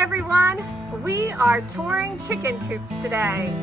everyone! We are touring chicken coops today.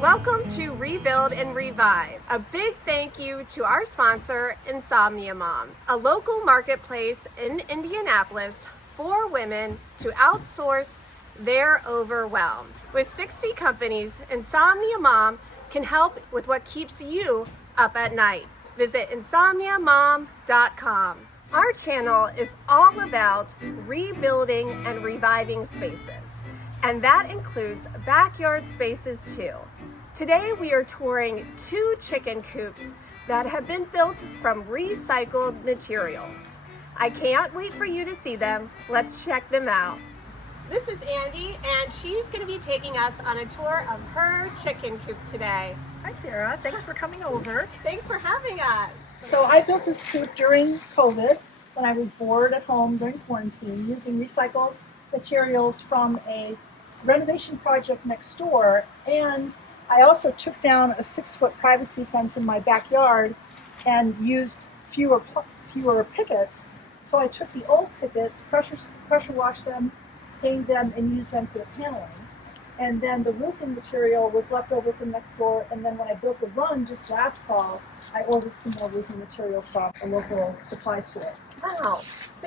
Welcome to Rebuild and Revive. A big thank you to our sponsor, Insomnia Mom, a local marketplace in Indianapolis for women to outsource their overwhelm. With 60 companies, Insomnia Mom can help with what keeps you up at night. Visit insomniamom.com. Our channel is all about rebuilding and reviving spaces, and that includes backyard spaces too. Today we are touring 2 chicken coops that have been built from recycled materials. I can't wait for you to see them. Let's check them out. This is Andy, and she's going to be taking us on a tour of her chicken coop today. Hi Sarah, thanks for coming over. Thanks for having us. So I built this coop during COVID when I was bored at home during quarantine using recycled materials from a renovation project next door, and I also took down a 6-foot privacy fence in my backyard and used fewer pickets. So I took the old pickets, pressure washed them, stained them, and used them for the paneling. And then the roofing material was left over from next door. And then when I built the run just last fall, I ordered some more roofing material from a local supply store. Wow. So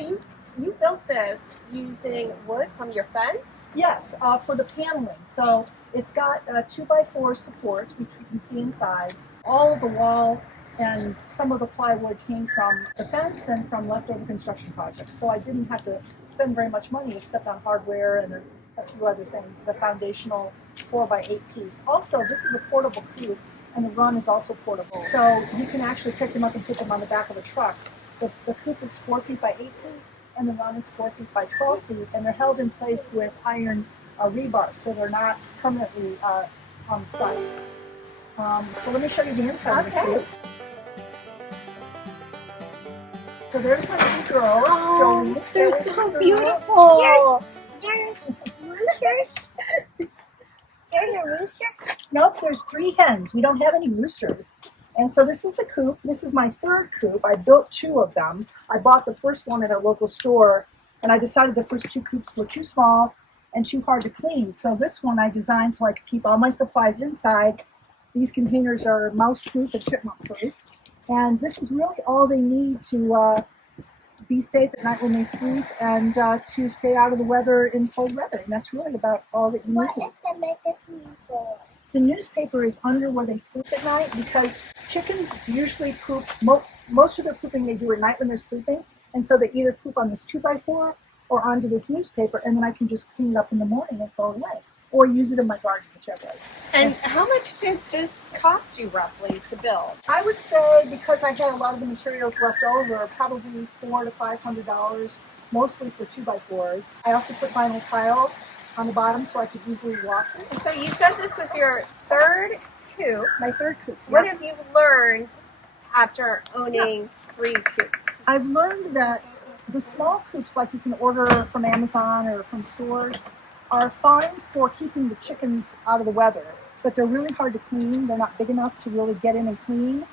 you built this using wood from your fence? Yes, for the paneling. So it's got 2x4 supports, which you can see inside. All of the wall and some of the plywood came from the fence and from leftover construction projects. So I didn't have to spend very much money except on hardware and a few other things. The foundational 4x8 piece. Also, this is a portable coop, and the run is also portable. So you can actually pick them up and put them on the back of a truck. The coop is 4 feet by 8 feet, and the run is 4 feet by 12 feet, and they're held in place with iron rebar, so they're not permanently on site. So let me show you the inside of the coop. So there's my 2 girls. Oh, Jolie, they're so beautiful. There's roosters. There's a rooster. Nope, there's 3 hens. We don't have any roosters. And so this is the coop. This is my 3rd coop. I built 2 of them. I bought the first one at a local store, and I decided the first 2 coops were too small and too hard to clean. So this one I designed so I could keep all my supplies inside. These containers are mouse-proof and chipmunk-proof. And this is really all they need to be safe at night when they sleep and to stay out of the weather in cold weather. And that's really about all that you need. What is the newspaper? The newspaper is under where they sleep at night because chickens usually poop, most of their pooping they do at night when they're sleeping. And so they either poop on this 2x4 or onto this newspaper, and then I can just clean it up in the morning and throw it away. Or use it in my garden, whichever way. And how much did this cost you roughly to build? I would say, because I had a lot of the materials left over, probably $400 to $500, mostly for 2x4s. I also put vinyl tile on the bottom so I could easily walk it. So you said this was your 3rd coop. My 3rd coop. What Yep. have you learned after owning 3 coops? I've learned that the small coops, like you can order from Amazon or from stores, are fine for keeping the chickens out of the weather, but they're really hard to clean. They're not big enough to really get in and clean.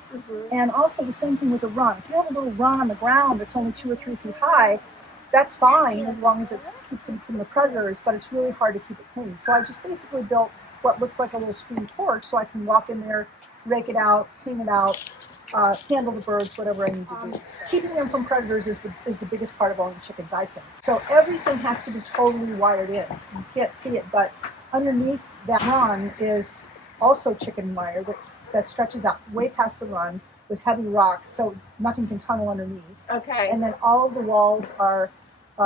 And also the same thing with the run. If you have a little run on the ground that's only 2 or 3 feet high, that's fine as long as it keeps them from the predators, but it's really hard to keep it clean. So I just basically built what looks like a little screen porch so I can walk in there, rake it out, clean it out, handle the birds, whatever I need to do. Keeping them from predators is the biggest part of owning chickens, I think. So everything has to be totally wired in. You can't see it, but underneath that run is also chicken wire that stretches out way past the run with heavy rocks, so nothing can tunnel underneath. Okay. And then all of the walls are,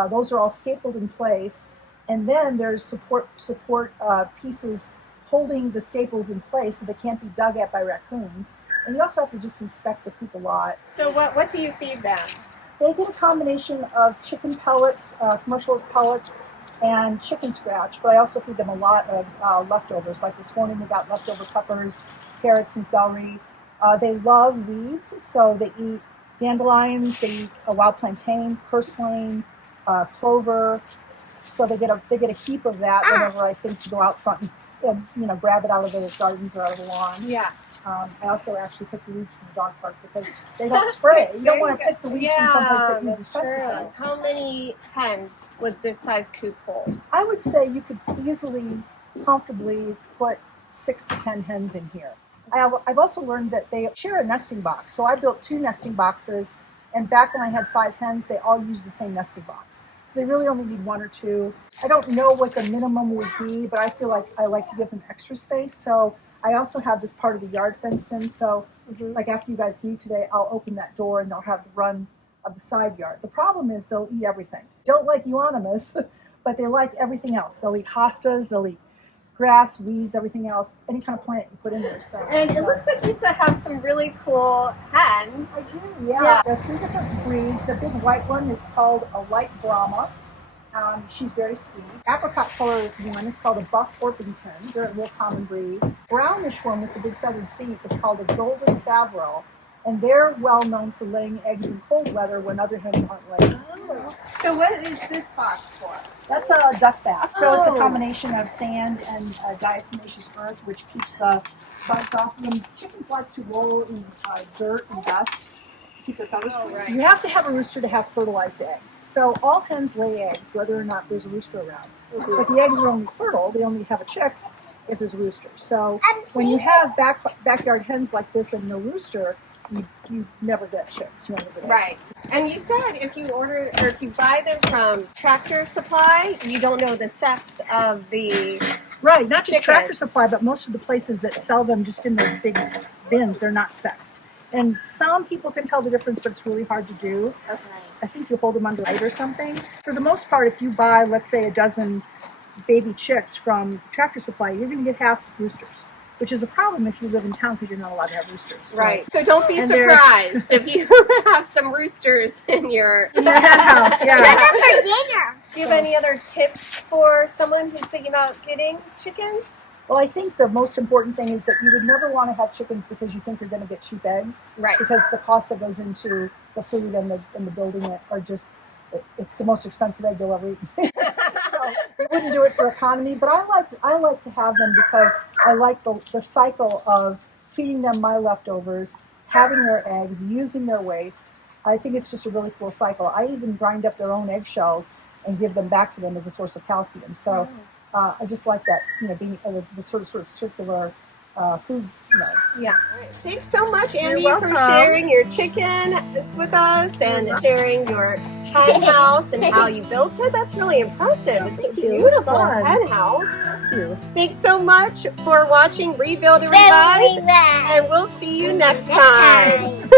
those are all stapled in place. And then there's support pieces holding the staples in place so they can't be dug at by raccoons. And you also have to just inspect the coop a lot. So what do you feed them? They get a combination of chicken pellets, commercial pellets, and chicken scratch, but I also feed them a lot of leftovers. Like this morning we got leftover peppers, carrots, and celery. They love weeds, so they eat dandelions, they eat a wild plantain, purslane, clover. So they get a heap of that whenever I think to go out front and grab it out of the gardens or out of the lawn. Yeah. I also actually pick the weeds from the dog park because they don't spray. You don't want to pick the weeds from someplace that uses pesticides. How many hens would this size coop hold? I would say you could easily, comfortably put 6 to 10 hens in here. I've also learned that they share a nesting box. So I built 2 nesting boxes, and back when I had 5 hens, they all used the same nesting box. So they really only need 1 or 2. I don't know what the minimum would be, but I feel like I like to give them extra space. So I also have this part of the yard fenced in. So like after you guys leave today, I'll open that door and they'll have the run of the side yard. The problem is they'll eat everything. Don't like euonymus, but they like everything else. They'll eat hostas, they'll eat grass, weeds, everything else, any kind of plant you put in there. So, And it looks like you still have some really cool hens. I do, yeah. There are 3 different breeds. The big white one is called a light Brahma. She's very sweet. Apricot color one is called a buff Orpington. They're a real common breed. Brownish one with the big feathered feet is called a golden Favreau. And they're well known for laying eggs in cold weather when other hens aren't laying. Oh. So what is this box for? That's a dust bath. So it's a combination of sand and diatomaceous earth, which keeps the bugs off them. Chickens like to roll in dirt and dust to keep their feathers free. Right. You have to have a rooster to have fertilized eggs. So all hens lay eggs, whether or not there's a rooster around. But the eggs are only fertile. They only have a chick if there's a rooster. So when you have backyard hens like this and no rooster, you never get chicks. You only get eggs. Right. And you said if you order or if you buy them from Tractor Supply, you don't know the sex of the Right, not just chickens. Tractor Supply, but most of the places that sell them just in those big bins, they're not sexed. And some people can tell the difference, but it's really hard to do. Okay. I think you hold them under light or something. For the most part, if you buy, let's say, a dozen baby chicks from Tractor Supply, you're going to get half roosters, which is a problem if you live in town because you're not allowed to have roosters. So, Right. So don't be and surprised if you have some roosters in your in the hen house, yeah. for dinner. Do you have any other tips for someone who's thinking about getting chickens? Well, I think the most important thing is that you would never want to have chickens because you think you're going to get cheap eggs. Right. Because the cost that goes into the food and the building it are just, it's the most expensive egg you'll ever eat. So you wouldn't do it for economy, but I like to have them because I like the cycle of feeding them my leftovers, having their eggs, using their waste. I think it's just a really cool cycle. I even grind up their own eggshells and give them back to them as a source of calcium. So I just like that, being the sort of circular food, Yeah. Thanks so much, Andy, You're for welcome. sharing your chicken with us and sharing your hen house and how you built it. That's really impressive. It's a Thank you. It was beautiful fun. hen house. Thank you. Thanks so much for watching Rebuild and Revive, and we'll see you next time.